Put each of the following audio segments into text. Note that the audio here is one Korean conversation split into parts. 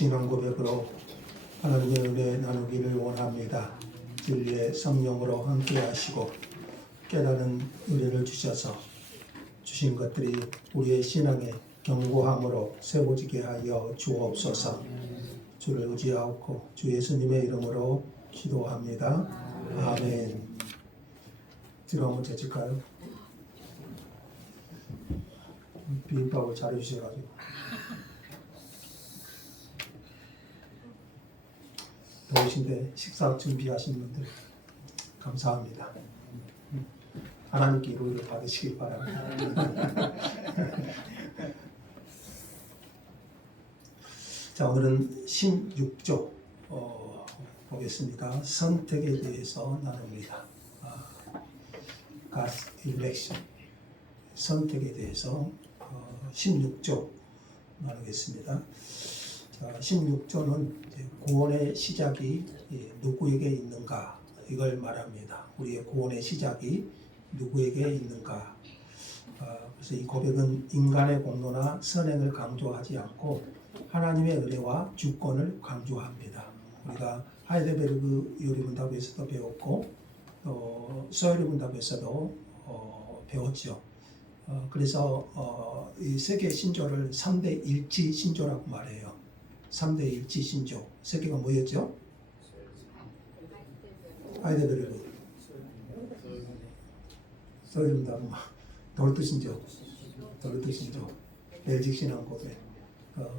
신앙 고백으로 하나님의 은혜 나누기를 원합니다. 진리의 성령으로 함께 하시고 깨달은 은혜를 주셔서 주신 것들이 우리의 신앙의 견고함으로 세워지게 하여 주옵소서. 주를 의지하고 주 예수님의 이름으로 기도합니다. 아멘. 뒤로 한번 제칠까요? 비빔밥을 잘해주셔가지고 더우신데 식사 준비하신 분들 감사합니다. 하나님께 이루기를 받으시길 바랍니다. 자, 오늘은 16조 보겠습니다. 선택에 대해서 나눕니다. God's election, 선택에 대해서 16조 나누겠습니다. 자, 16조는 구원의 시작이 누구에게 있는가 이걸 말합니다. 우리의 구원의 시작이 누구에게 있는가. 그래서 이 고백은 인간의 공로나 선행을 강조하지 않고 하나님의 은혜와 주권을 강조합니다. 우리가 하이델베르그 요리문답에서도 배웠고 또 서유리문답에서도 배웠죠. 그래서 이 세계 신조를 3대 일치 신조라고 말해요. 3대 일치 신조. 세 개가 뭐였죠? 하이델베르그, 서유리문답, 도르트 신조, 벨직 신앙 고백.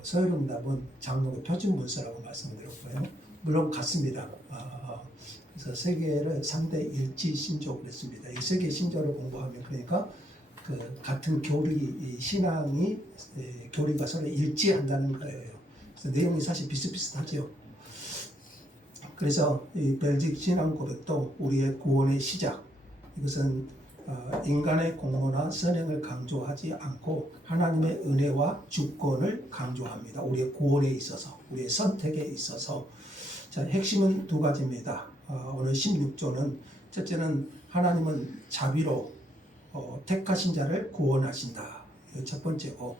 서유리문답은 장로의 표준 문서라고 말씀드렸고요. 물론 같습니다. 그래서 세 개를 3대 일치 신조 그랬습니다. 이 세 개 신조를 공부하면 그러니까 그 같은 교리 신앙이 교리가 서로 일치한다는 거예요. 그래서 내용이 사실 비슷비슷하죠. 그래서 이 벨직 신앙 고백도 우리의 구원의 시작, 이것은 인간의 공로나 선행을 강조하지 않고 하나님의 은혜와 주권을 강조합니다. 우리의 구원에 있어서, 우리의 선택에 있어서. 자, 핵심은 두 가지입니다. 오늘 16조는 첫째는 하나님은 자비로 택하신 자를 구원하신다. 첫 번째고,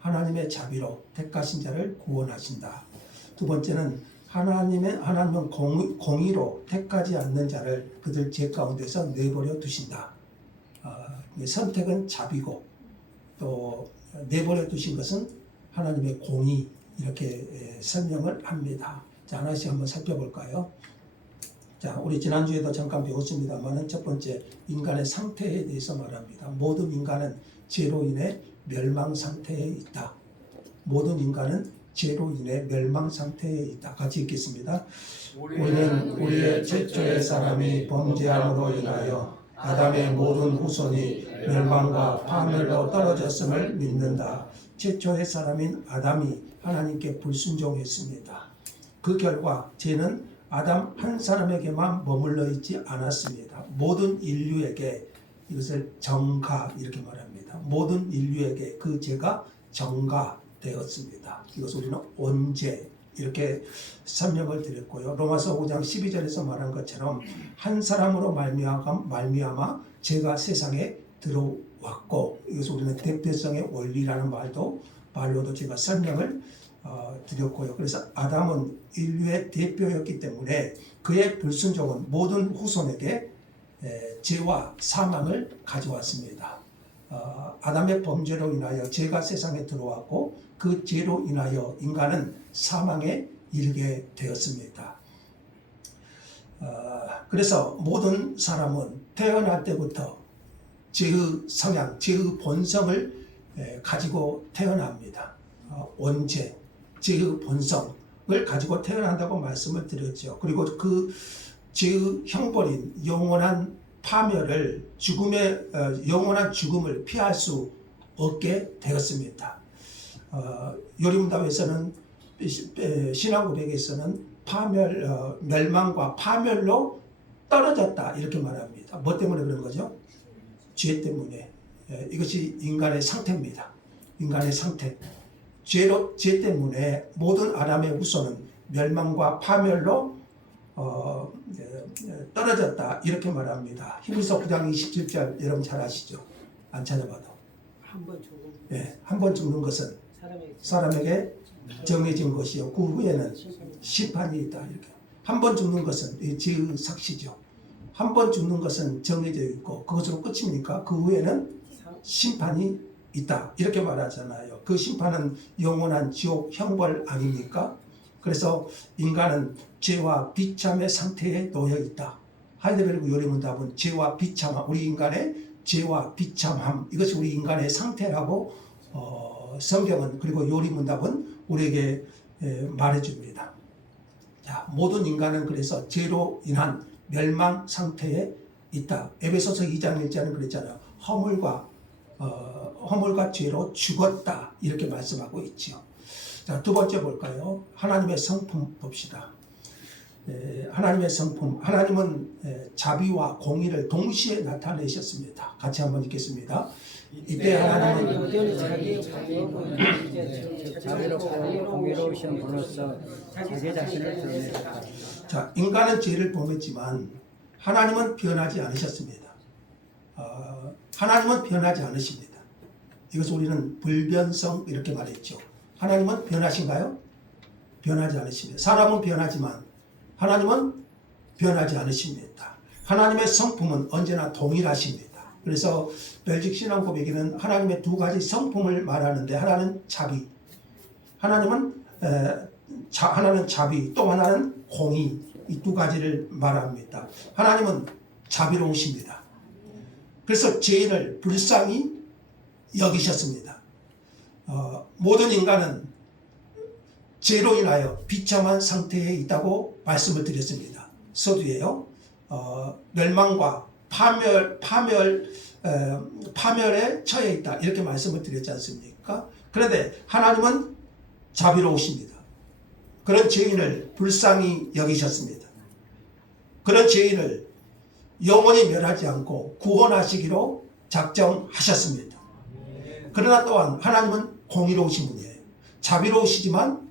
하나님의 자비로 택하신 자를 구원하신다. 두 번째는 하나님은 공의로 택하지 않는 자를 그들 죄 가운데서 내버려 두신다. 선택은 자비고 또 내버려 두신 것은 하나님의 공의, 이렇게 설명을 합니다. 자, 하나씩 한번 살펴볼까요? 자, 우리 지난주에도 잠깐 배웠습니다만 첫 번째, 인간의 상태에 대해서 말합니다. 모든 인간은 죄로 인해 멸망 상태에 있다. 모든 인간은 죄로 인해 멸망 상태에 있다. 같이 읽겠습니다. 우리는 우리의 최초의 사람이 범죄함으로 인하여 아담의 모든 후손이 멸망과 파멸로 떨어졌음을 믿는다. 최초의 사람인 아담이 하나님께 불순종했습니다. 그 결과 죄는 아담 한 사람에게만 머물러 있지 않았습니다. 모든 인류에게, 이것을 정가 이렇게 말합니다. 모든 인류에게 그 죄가 정가되었습니다. 이것을 우리는 원죄 이렇게 설명을 드렸고요. 로마서 5장 12절에서 말한 것처럼 한 사람으로 말미암아 죄가 세상에 들어왔고, 이것을 우리는 대표성의 원리라는 말로도 제가 설명을 드렸고요. 그래서 아담은 인류의 대표였기 때문에 그의 불순종은 모든 후손에게 죄와 사망을 가져왔습니다. 아담의 범죄로 인하여 죄가 세상에 들어왔고 그 죄로 인하여 인간은 사망에 이르게 되었습니다. 그래서 모든 사람은 태어날 때부터 죄의 성향, 죄의 본성을 가지고 태어납니다. 원죄, 죄의 본성을 가지고 태어난다고 말씀을 드렸죠. 그리고 그 죄의 형벌인 영원한 파멸을, 영원한 죽음을 피할 수 없게 되었습니다. 요리문답에서는, 신앙 고백에서는 멸망과 파멸로 떨어졌다 이렇게 말합니다. 뭐 때문에 그런 거죠? 죄 때문에. 이것이 인간의 상태입니다. 인간의 상태. 죄 때문에 모든 아담의 후손은 멸망과 파멸로 떨어졌다 이렇게 말합니다. 히브리서 9장 27절 여러분 잘 아시죠? 안 찾아봐도. 한 번 죽음. 한 번 죽는 것은 사람에게 정해진 것이요. 그 후에는 심판이 있다. 이렇게. 한 번 죽는 것은 죄의 삭시죠. 한 번 죽는 것은 정해져 있고 그것으로 끝입니까? 그 후에는 심판이 있다. 이렇게 말하잖아요. 그 심판은 영원한 지옥 형벌 아닙니까? 그래서 인간은 죄와 비참의 상태에 놓여 있다. 하이데베르그 요리문답은 죄와 비참함, 우리 인간의 죄와 비참함, 이것이 우리 인간의 상태라고 성경은 그리고 요리문답은 우리에게 말해줍니다. 자, 모든 인간은 그래서 죄로 인한 멸망 상태에 있다. 에베소서 2장 1절은 그랬잖아요. 허물과 죄로 죽었다. 이렇게 말씀하고 있죠. 자, 두 번째 볼까요? 하나님의 성품 봅시다. 하나님의 성품. 하나님은 자비와 공의를 동시에 나타내셨습니다. 같이 한번 읽겠습니다. 이때 하나님은 자비롭고 공의로우신 분으로서 자기 자신을 드러내셨다. 자, 인간은 죄를 범했지만 하나님은 변하지 않으셨습니다. 하나님은 변하지 않으십니다. 이것을 우리는 불변성 이렇게 말했죠. 하나님은 변하신가요? 변하지 않으십니다. 사람은 변하지만 하나님은 변하지 않으십니다. 하나님의 성품은 언제나 동일하십니다. 그래서 벨직 신앙 고백에는 하나님의 두 가지 성품을 말하는데 하나는 자비, 하나는 자비, 또 하나는 공의, 이 두 가지를 말합니다. 하나님은 자비로우십니다. 그래서 죄인을 불쌍히 여기셨습니다. 모든 인간은 죄로 인하여 비참한 상태에 있다고 말씀을 드렸습니다. 서두에요. 멸망과 파멸에 처해 있다. 이렇게 말씀을 드렸지 않습니까? 그런데 하나님은 자비로우십니다. 그런 죄인을 불쌍히 여기셨습니다. 그런 죄인을 영원히 멸하지 않고 구원하시기로 작정하셨습니다. 그러나 또한 하나님은 공의로우신 분이에요. 자비로우시지만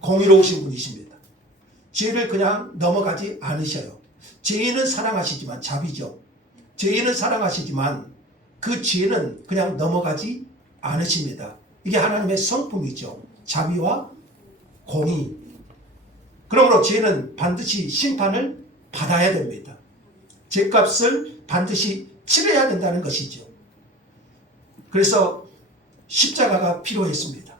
공의로우신 분이십니다. 죄를 그냥 넘어가지 않으셔요. 죄인은 사랑하시지만 자비죠. 죄인은 사랑하시지만 그 죄는 그냥 넘어가지 않으십니다. 이게 하나님의 성품이죠. 자비와 공의. 그러므로 죄는 반드시 심판을 받아야 됩니다. 죄값을 반드시 치러야 된다는 것이죠. 그래서 십자가가 필요했습니다.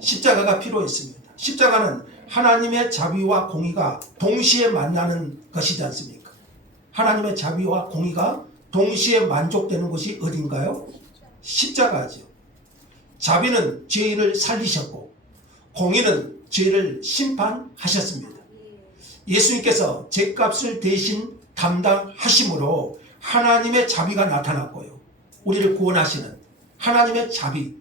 십자가가 필요했습니다. 십자가는 하나님의 자비와 공의가 동시에 만나는 것이지 않습니까? 하나님의 자비와 공의가 동시에 만족되는 곳이 어딘가요? 십자가죠. 자비는 죄인을 살리셨고 공의는 죄를 심판하셨습니다. 예수님께서 죄값을 대신 담당하심으로 하나님의 자비가 나타났고요. 우리를 구원하시는 하나님의 자비,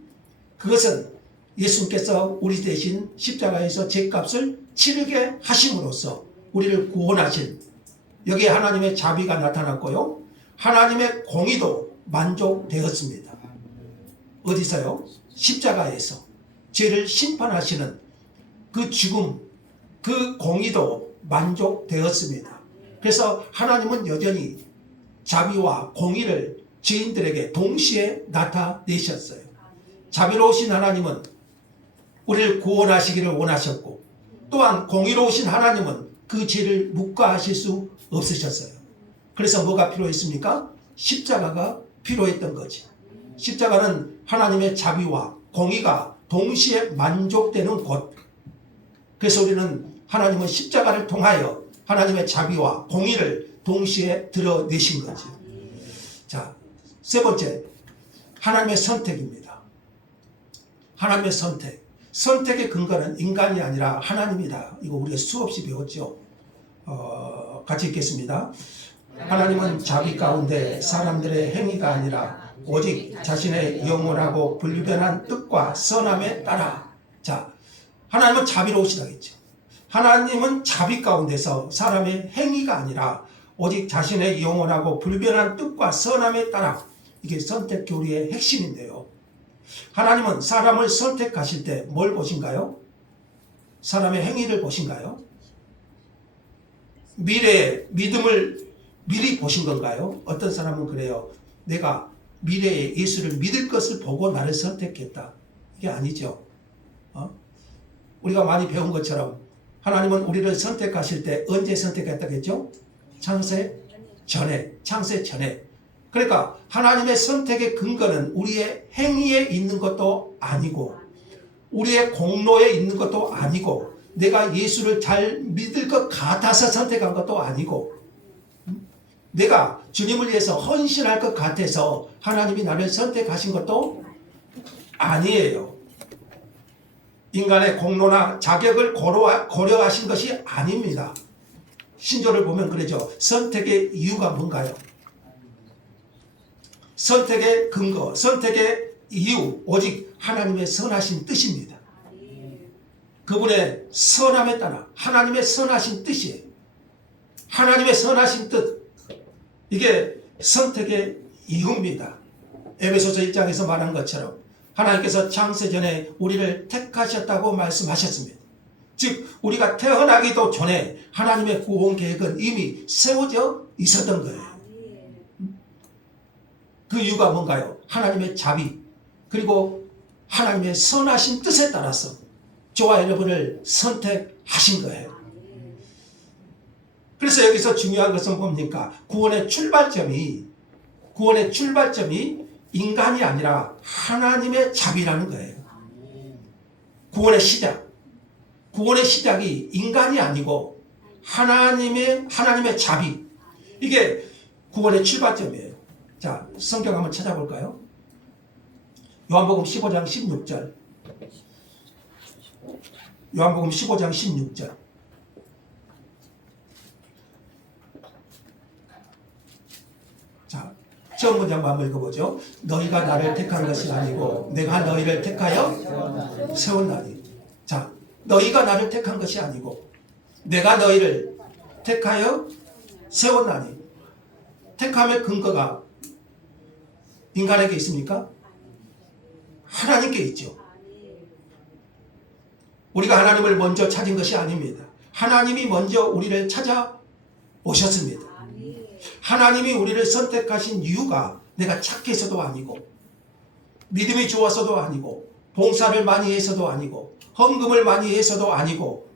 그것은 예수님께서 우리 대신 십자가에서 죄값을 치르게 하심으로써 우리를 구원하신, 여기에 하나님의 자비가 나타났고요. 하나님의 공의도 만족되었습니다. 어디서요? 십자가에서 죄를 심판하시는 그 죽음, 그 공의도 만족되었습니다. 그래서 하나님은 여전히 자비와 공의를 죄인들에게 동시에 나타내셨어요. 자비로우신 하나님은 우리를 구원하시기를 원하셨고, 또한 공의로우신 하나님은 그 죄를 묵과하실 수 없으셨어요. 그래서 뭐가 필요했습니까? 십자가가 필요했던 거지. 십자가는 하나님의 자비와 공의가 동시에 만족되는 곳. 그래서 우리는 하나님은 십자가를 통하여 하나님의 자비와 공의를 동시에 드러내신 거지. 자, 세 번째, 하나님의 선택입니다. 하나님의 선택. 선택의 근거는 인간이 아니라 하나님이다. 이거 우리가 수없이 배웠죠. 같이 읽겠습니다. 하나님은 자비 가운데 사람들의 행위가 아니라 오직 자신의 영원하고 불변한 뜻과 선함에 따라. 자, 하나님은 자비로우시다겠죠. 하나님은 자비 가운데서 사람의 행위가 아니라 오직 자신의 영원하고 불변한 뜻과 선함에 따라. 이게 선택 교리의 핵심인데요. 하나님은 사람을 선택하실 때 뭘 보신가요? 사람의 행위를 보신가요? 미래의 믿음을 미리 보신 건가요? 어떤 사람은 그래요. 내가 미래에 예수를 믿을 것을 보고 나를 선택했다. 이게 아니죠. 우리가 많이 배운 것처럼 하나님은 우리를 선택하실 때 언제 선택했다고 했죠? 창세 전에. 창세 전에. 그러니까 하나님의 선택의 근거는 우리의 행위에 있는 것도 아니고 우리의 공로에 있는 것도 아니고 내가 예수를 잘 믿을 것 같아서 선택한 것도 아니고 내가 주님을 위해서 헌신할 것 같아서 하나님이 나를 선택하신 것도 아니에요. 인간의 공로나 자격을 고려하신 것이 아닙니다. 신조를 보면 그러죠. 선택의 이유가 뭔가요? 선택의 근거, 선택의 이유, 오직 하나님의 선하신 뜻입니다. 그분의 선함에 따라 하나님의 선하신 뜻이에요. 하나님의 선하신 뜻, 이게 선택의 이유입니다. 에베소서 1장에서 말한 것처럼 하나님께서 창세전에 우리를 택하셨다고 말씀하셨습니다. 즉 우리가 태어나기도 전에 하나님의 구원 계획은 이미 세워져 있었던 거예요. 그 이유가 뭔가요? 하나님의 자비 그리고 하나님의 선하신 뜻에 따라서 저와 여러분을 선택하신 거예요. 그래서 여기서 중요한 것은 뭡니까? 구원의 출발점이 인간이 아니라 하나님의 자비라는 거예요. 구원의 시작이 인간이 아니고 하나님의 자비. 이게 구원의 출발점이에요. 자, 성경 한번 찾아볼까요? 요한복음 15장 16절. 요한복음 15장 16절. 자, 처음 문장 한번 읽어보죠. 너희가 나를 택한 것이 아니고 내가 너희를 택하여 세웠나니. 자, 너희가 나를 택한 것이 아니고 내가 너희를 택하여 세웠나니. 택함의 근거가 인간에게 있습니까? 하나님께 있죠. 우리가 하나님을 먼저 찾은 것이 아닙니다. 하나님이 먼저 우리를 찾아오셨습니다. 하나님이 우리를 선택하신 이유가 내가 착해서도 아니고 믿음이 좋아서도 아니고 봉사를 많이 해서도 아니고 헌금을 많이 해서도 아니고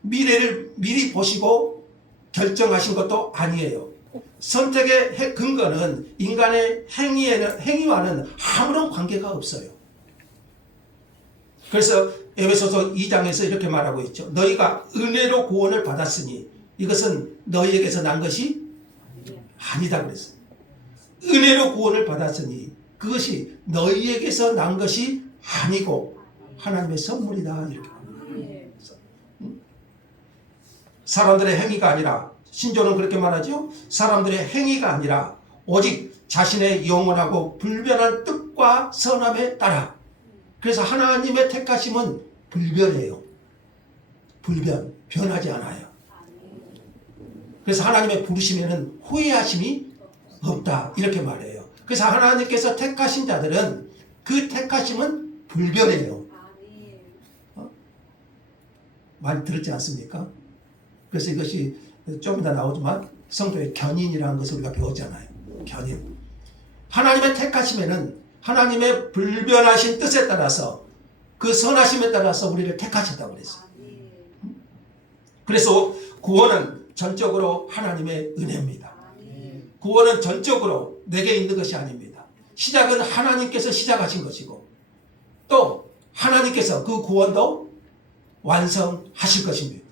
미래를 미리 보시고 결정하신 것도 아니에요. 선택의 근거는 인간의 행위와는 아무런 관계가 없어요. 그래서 에베소서 2장에서 이렇게 말하고 있죠. 너희가 은혜로 구원을 받았으니 이것은 너희에게서 난 것이 아니다 그랬어요. 은혜로 구원을 받았으니 그것이 너희에게서 난 것이 아니고 하나님의 선물이다 이렇게 말합니다. 사람들의 행위가 아니라 신조는 그렇게 말하죠. 사람들의 행위가 아니라 오직 자신의 영원하고 불변한 뜻과 선함에 따라. 그래서 하나님의 택하심은 불변해요. 변하지 않아요. 그래서 하나님의 부르심에는 후회하심이 없다 이렇게 말해요. 그래서 하나님께서 택하신 자들은 그 택하심은 불변해요. 많이 들었지 않습니까? 그래서 이것이 좀 이따 나오지만 성도의 견인이라는 것을 우리가 배웠잖아요. 견인. 하나님의 택하심에는 하나님의 불변하신 뜻에 따라서 그 선하심에 따라서 우리를 택하셨다고 그랬어요. 그래서 구원은 전적으로 하나님의 은혜입니다. 구원은 전적으로 내게 있는 것이 아닙니다. 시작은 하나님께서 시작하신 것이고 또 하나님께서 그 구원도 완성하실 것입니다.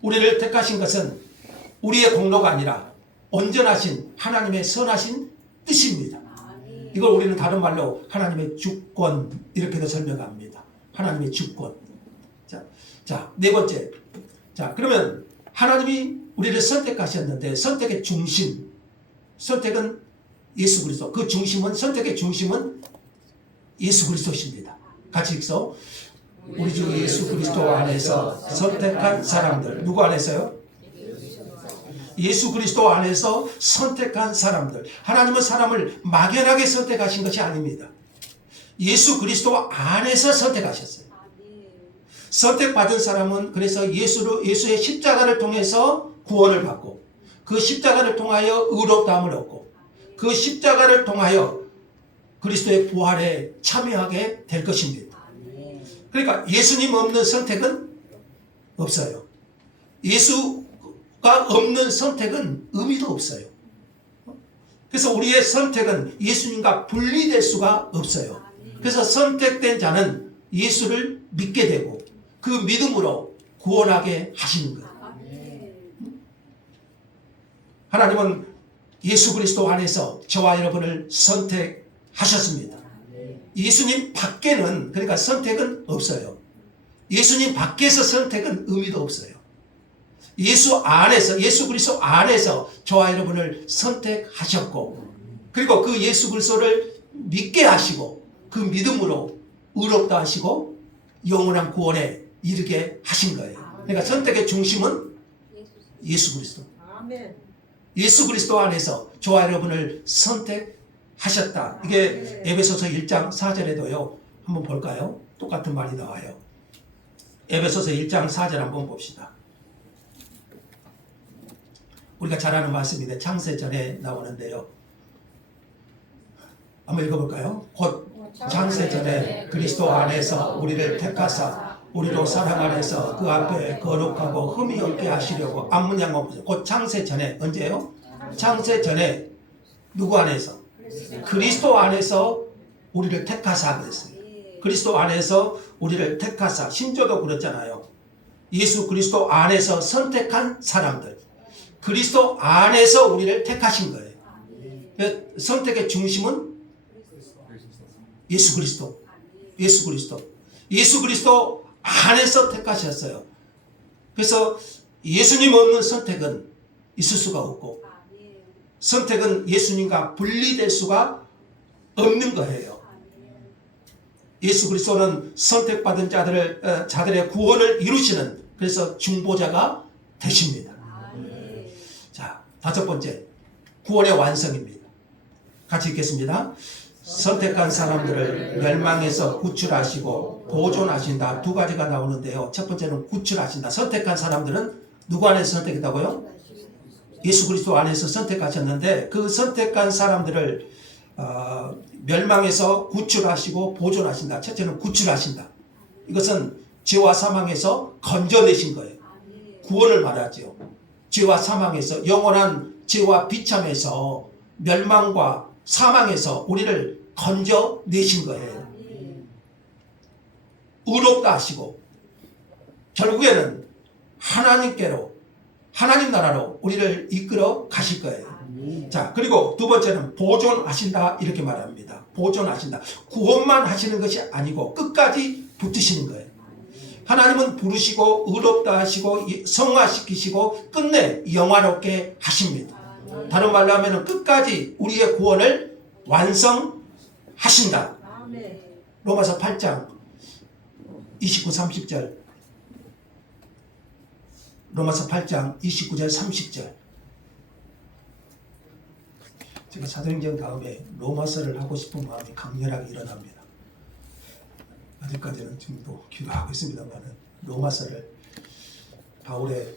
우리를 택하신 것은 우리의 공로가 아니라 온전하신 하나님의 선하신 뜻입니다. 이걸 우리는 다른 말로 하나님의 주권 이렇게도 설명합니다. 하나님의 주권. 자, 네 번째. 자, 그러면 하나님이 우리를 선택하셨는데 선택의 중심, 선택은 예수 그리스도. 그 중심은 선택의 중심은 예수 그리스도십니다. 같이 읽소. 우리 주 예수 그리스도 안에서 선택한 사람들. 누구 안에서요? 예수 그리스도 안에서 선택한 사람들. 하나님은 사람을 막연하게 선택하신 것이 아닙니다. 예수 그리스도 안에서 선택하셨어요. 선택받은 사람은 그래서 예수의 십자가를 통해서 구원을 받고 그 십자가를 통하여 의롭다함을 얻고 그 십자가를 통하여 그리스도의 부활에 참여하게 될 것입니다. 그러니까 예수님 없는 선택은 없어요. 예수가 없는 선택은 의미도 없어요. 그래서 우리의 선택은 예수님과 분리될 수가 없어요. 그래서 선택된 자는 예수를 믿게 되고 그 믿음으로 구원하게 하시는 거예요. 하나님은 예수 그리스도 안에서 저와 여러분을 선택하셨습니다. 예수님 밖에는, 그러니까 선택은 없어요. 예수님 밖에서 선택은 의미도 없어요. 예수 안에서, 예수 그리스도 안에서 저와 여러분을 선택하셨고, 그리고 그 예수 그리스도를 믿게 하시고 그 믿음으로 의롭다 하시고 영원한 구원에 이르게 하신 거예요. 그러니까 선택의 중심은 예수 그리스도. 예수 그리스도 안에서 저와 여러분을 선택하셨다. 이게 에베소서 1장 4절에도요. 한번 볼까요? 똑같은 말이 나와요. 에베소서 1장 4절 한번 봅시다. 우리가 잘 아는 말씀인데 창세전에 나오는데요. 한번 읽어볼까요? 곧 창세전에 그리스도 안에서 우리를 택하사 우리로 사랑 안에서 그 앞에 거룩하고 흠이 없게 하시려고. 앞문양 보세요. 곧 창세전에, 언제요? 창세전에 누구 안에서? 그리스도 안에서 우리를 택하사 그랬어요. 그리스도 안에서 우리를 택하사. 신조도 그렇잖아요. 예수 그리스도 안에서 선택한 사람들. 그리스도 안에서 우리를 택하신 거예요. 선택의 중심은 예수 그리스도. 예수 그리스도. 예수 그리스도 안에서 택하셨어요. 그래서 예수님 없는 선택은 있을 수가 없고, 선택은 예수님과 분리될 수가 없는 거예요. 예수 그리스도는 선택받은 자들의 구원을 이루시는, 그래서 중보자가 되십니다. 자, 다섯 번째, 구원의 완성입니다. 같이 읽겠습니다. 선택한 사람들을 멸망에서 구출하시고 보존하신다. 두 가지가 나오는데요. 첫 번째는 구출하신다. 선택한 사람들은 누구 안에서 선택했다고요? 예수 그리스도 안에서 선택하셨는데 그 선택한 사람들을 멸망에서 구출하시고 보존하신다. 첫째는 구출하신다. 이것은 죄와 사망에서 건져내신 거예요. 구원을 말하죠. 죄와 사망에서, 영원한 죄와 비참에서, 멸망과 사망에서 우리를 건져내신 거예요. 의롭다 하시고 결국에는 하나님께로, 하나님 나라로 우리를 이끌어 가실 거예요. 자, 그리고 두 번째는 보존하신다 이렇게 말합니다. 보존하신다. 구원만 하시는 것이 아니고 끝까지 붙으시는 거예요. 하나님은 부르시고 의롭다 하시고 성화시키시고 끝내 영화롭게 하십니다. 다른 말로 하면 끝까지 우리의 구원을 완성하신다. 로마서 8장 29, 30절. 로마서 8장 29절 30절. 제가 사도행전 다음에 로마서를 하고 싶은 마음이 강렬하게 일어납니다. 아직까지는 지금도 기도하고 있습니다만 로마서를 바울의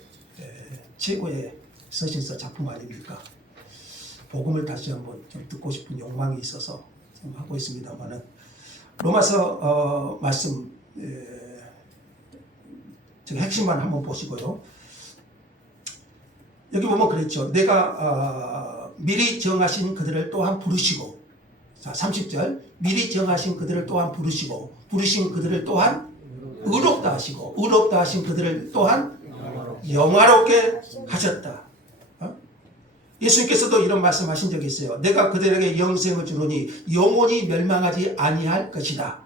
최고의 서신서 작품 아닙니까? 복음을 다시 한번 좀 듣고 싶은 욕망이 있어서 좀 하고 있습니다만 로마서 말씀 제가 핵심만 한번 보시고요. 여기 보면 그랬죠. 내가 미리 정하신 그들을 또한 부르시고, 자 30절, 미리 정하신 그들을 또한 부르시고, 부르신 그들을 또한 의롭다 하시고, 의롭다 하신 그들을 또한 영화롭게 하셨다. 예수님께서도 이런 말씀하신 적이 있어요. 내가 그들에게 영생을 주노니 영원히 멸망하지 아니할 것이다.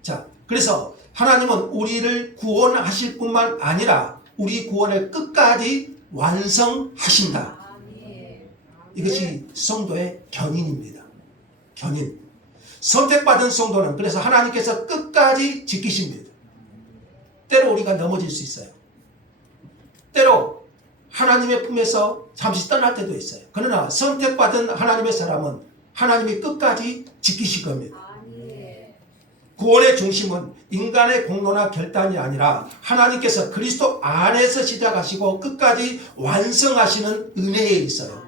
자, 그래서 하나님은 우리를 구원하실 뿐만 아니라 우리 구원을 끝까지 완성하신다. 이것이 성도의 견인입니다. 견인. 선택받은 성도는 그래서 하나님께서 끝까지 지키십니다. 때로 우리가 넘어질 수 있어요. 때로 하나님의 품에서 잠시 떠날 때도 있어요. 그러나 선택받은 하나님의 사람은 하나님이 끝까지 지키실 겁니다. 구원의 중심은 인간의 공로나 결단이 아니라 하나님께서 그리스도 안에서 시작하시고 끝까지 완성하시는 은혜에 있어요.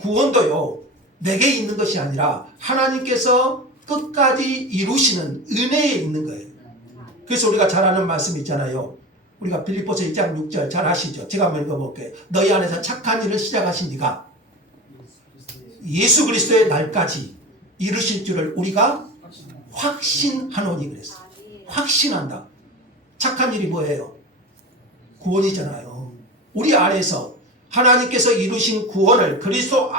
구원도요, 내게 있는 것이 아니라 하나님께서 끝까지 이루시는 은혜에 있는 거예요. 그래서 우리가 잘 아는 말씀 있잖아요. 우리가 빌립보서 1장 6절 잘 아시죠? 제가 한번 읽어볼게요. 너희 안에서 착한 일을 시작하신 이가 예수 그리스도의 날까지 이루실 줄을 우리가 확신하노니 그랬어요. 확신한다. 착한 일이 뭐예요? 구원이잖아요. 우리 안에서 하나님께서 이루신 구원을 그리스도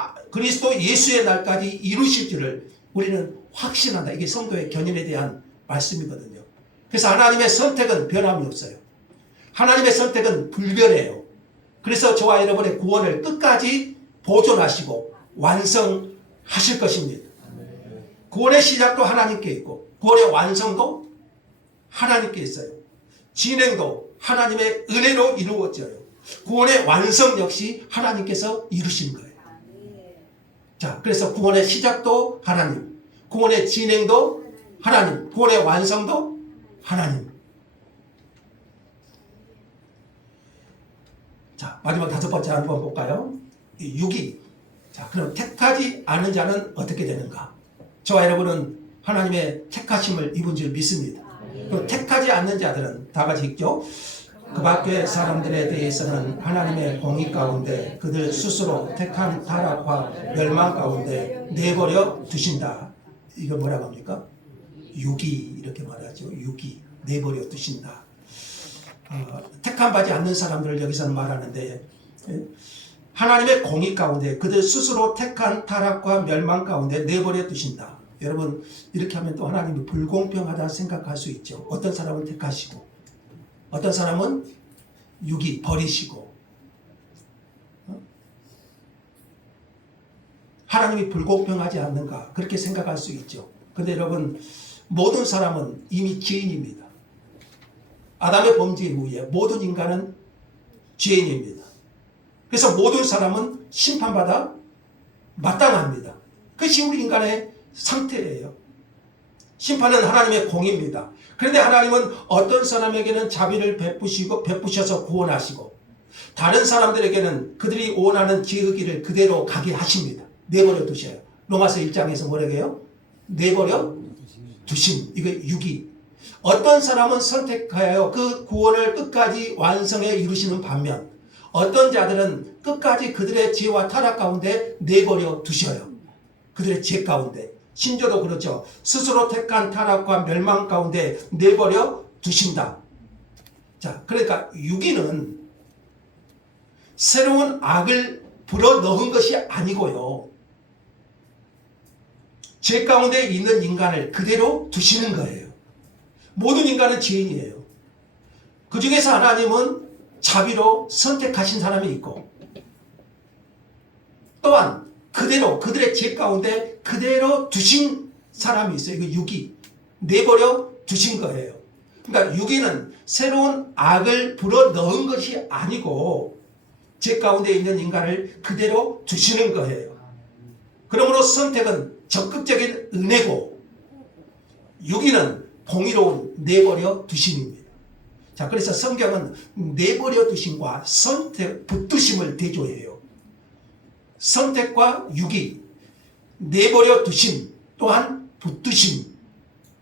예수의 날까지 이루실 줄을 우리는 확신한다. 이게 성도의 견인에 대한 말씀이거든요. 그래서 하나님의 선택은 변함이 없어요. 하나님의 선택은 불변해요. 그래서 저와 여러분의 구원을 끝까지 보존하시고 완성하실 것입니다. 구원의 시작도 하나님께 있고 구원의 완성도 하나님께 있어요. 진행도 하나님의 은혜로 이루어져요. 구원의 완성 역시 하나님께서 이루신 거예요. 자, 그래서 구원의 시작도 하나님, 구원의 진행도 하나님, 구원의 완성도 하나님. 자, 마지막 5번째 한번 볼까요? 6위. 자, 그럼 택하지 않은 자는 어떻게 되는가? 저와 여러분은 하나님의 택하심을 입은 줄 믿습니다. 그럼 택하지 않는 자들은 다 같이 읽죠. 그 밖의 사람들에 대해서는 하나님의 공의 가운데 그들 스스로 택한 타락과 멸망 가운데 내버려 두신다. 이거 뭐라고 합니까? 유기 이렇게 말하죠. 유기 내버려 두신다. 택함 받지 않는 사람들을 여기서는 말하는데 하나님의 공의 가운데 그들 스스로 택한 타락과 멸망 가운데 내버려 두신다. 여러분 이렇게 하면 또 하나님이 불공평하다 생각할 수 있죠. 어떤 사람은 택하시고 어떤 사람은 유기 버리시고 하나님이 불공평하지 않는가 그렇게 생각할 수 있죠. 그런데 여러분 모든 사람은 이미 죄인입니다. 아담의 범죄 이후에 모든 인간은 죄인입니다. 그래서 모든 사람은 심판받아 마땅합니다. 그것이 우리 인간의 상태예요. 심판은 하나님의 공입니다. 그런데 하나님은 어떤 사람에게는 자비를 베푸셔서 구원하시고 다른 사람들에게는 그들이 원하는 죄의 길을 그대로 가게 하십니다. 내버려 두셔요. 로마서 1장에서 뭐라고 해요? 내버려 두심. 이거 유기. 어떤 사람은 선택하여 그 구원을 끝까지 완성해 이루시는 반면 어떤 자들은 끝까지 그들의 죄와 타락 가운데 내버려 두셔요. 그들의 죄 가운데. 신조도 그렇죠. 스스로 택한 타락과 멸망 가운데 내버려 두신다. 자, 그러니까 유기는 새로운 악을 불어넣은 것이 아니고요. 죄 가운데 있는 인간을 그대로 두시는 거예요. 모든 인간은 죄인이에요. 그 중에서 하나님은 자비로 선택하신 사람이 있고 또한 그대로 그들의 죄 가운데 그대로 두신 사람이 있어요. 이거 유기. 내버려 두신 거예요. 그러니까 유기는 새로운 악을 불어넣은 것이 아니고 죄 가운데 있는 인간을 그대로 두시는 거예요. 그러므로 선택은 적극적인 은혜고 유기는 공의로운 내버려 두심입니다. 자, 그래서 성경은 내버려 두심과 선택, 붙두심을 대조해요. 선택과 유기, 내버려 두심, 또한 붙두심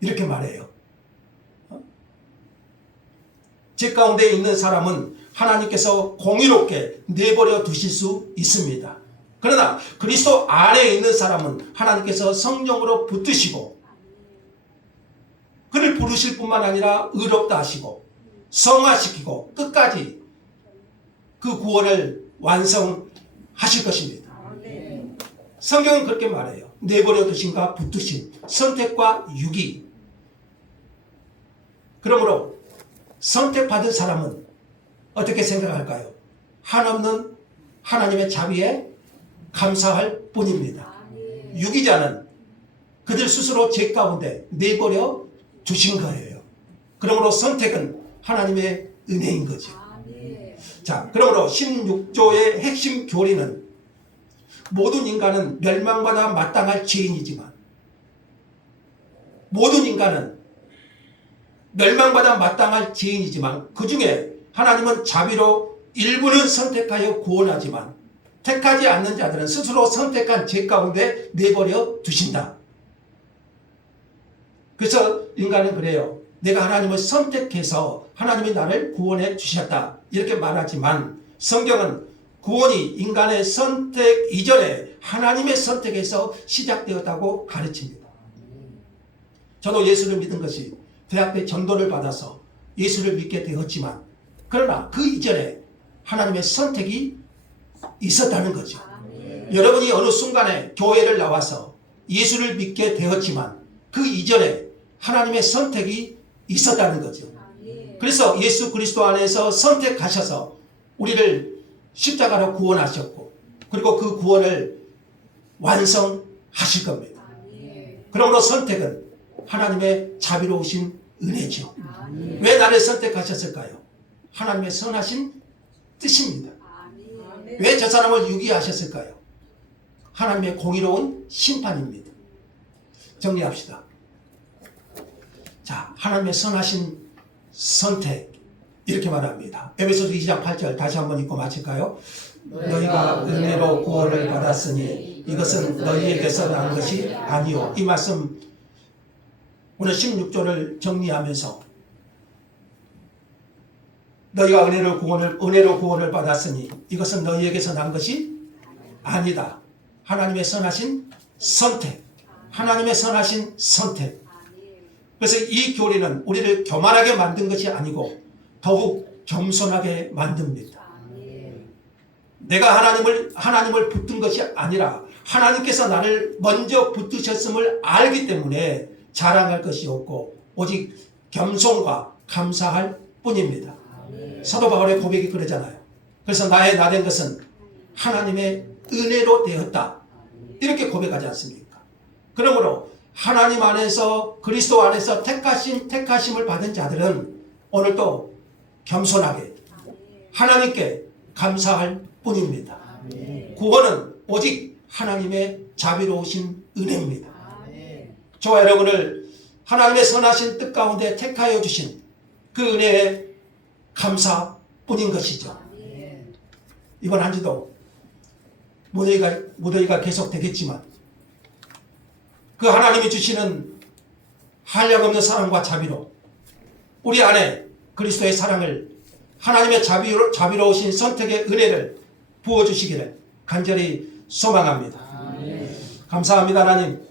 이렇게 말해요. 죄 가운데 있는 사람은 하나님께서 공의롭게 내버려 두실 수 있습니다. 그러나 그리스도 안에 있는 사람은 하나님께서 성령으로 붙드시고 그를 부르실 뿐만 아니라 의롭다 하시고 성화시키고 끝까지 그 구원을 완성하실 것입니다. 성경은 그렇게 말해요. 내버려 두심과 붙드심, 선택과 유기. 그러므로 선택받은 사람은 어떻게 생각할까요? 한없는 하나님의 자비에 감사할 뿐입니다. 유기자는 그들 스스로 죄 가운데 내버려 두신 거예요. 그러므로 선택은 하나님의 은혜인 거죠. 자, 그러므로 16조의 핵심 교리는 모든 인간은 멸망받아 마땅할 죄인이지만 모든 인간은 멸망받아 마땅할 죄인이지만 그 중에 하나님은 자비로 일부는 선택하여 구원하지만 택하지 않는 자들은 스스로 선택한 죄 가운데 내버려 두신다. 그래서 인간은 그래요. 내가 하나님을 선택해서 하나님이 나를 구원해 주셨다. 이렇게 말하지만 성경은 구원이 인간의 선택 이전에 하나님의 선택에서 시작되었다고 가르칩니다. 저도 예수를 믿은 것이 대학 때 전도를 받아서 예수를 믿게 되었지만 그러나 그 이전에 하나님의 선택이 있었다는 거죠. 여러분이 어느 순간에 교회를 나와서 예수를 믿게 되었지만 그 이전에 하나님의 선택이 있었다는 거죠. 그래서 예수 그리스도 안에서 선택하셔서 우리를 십자가로 구원하셨고 그리고 그 구원을 완성하실 겁니다. 그러므로 선택은 하나님의 자비로우신 은혜죠. 왜 나를 선택하셨을까요? 하나님의 선하신 뜻입니다. 왜 저 사람을 유기하셨을까요? 하나님의 공의로운 심판입니다. 정리합시다. 자, 하나님의 선하신 선택 이렇게 말합니다. 에베소서 2장 8절 다시 한번 읽고 마칠까요? 너희가 은혜로 구원을 받았으니 이것은 너희에게서 난 것이 아니요. 이 말씀 오늘 16절을 정리하면서 너희가 은혜로 구원을 받았으니 이것은 너희에게서 난 것이 아니다. 하나님의 선하신 선택. 하나님의 선하신 선택. 그래서 이 교리는 우리를 교만하게 만든 것이 아니고 더욱 겸손하게 만듭니다. 내가 하나님을 붙든 것이 아니라 하나님께서 나를 먼저 붙드셨음을 알기 때문에 자랑할 것이 없고 오직 겸손과 감사할 뿐입니다. 사도 바울의 고백이 그러잖아요. 그래서 나의 나 된 것은 하나님의 은혜로 되었다. 이렇게 고백하지 않습니까? 그러므로 하나님 안에서 그리스도 안에서 택하심을 받은 자들은 오늘도 겸손하게 하나님께 감사할 뿐입니다. 구원은 오직 하나님의 자비로우신 은혜입니다. 저와 여러분을 하나님의 선하신 뜻 가운데 택하여 주신 그 은혜에 감사뿐인 것이죠. 이번 한 주도 무더위가 계속 되겠지만 그 하나님이 주시는 한량없는 사랑과 자비로 우리 안에 그리스도의 사랑을 하나님의 자비로우신 선택의 은혜를 부어주시기를 간절히 소망합니다. 감사합니다 하나님.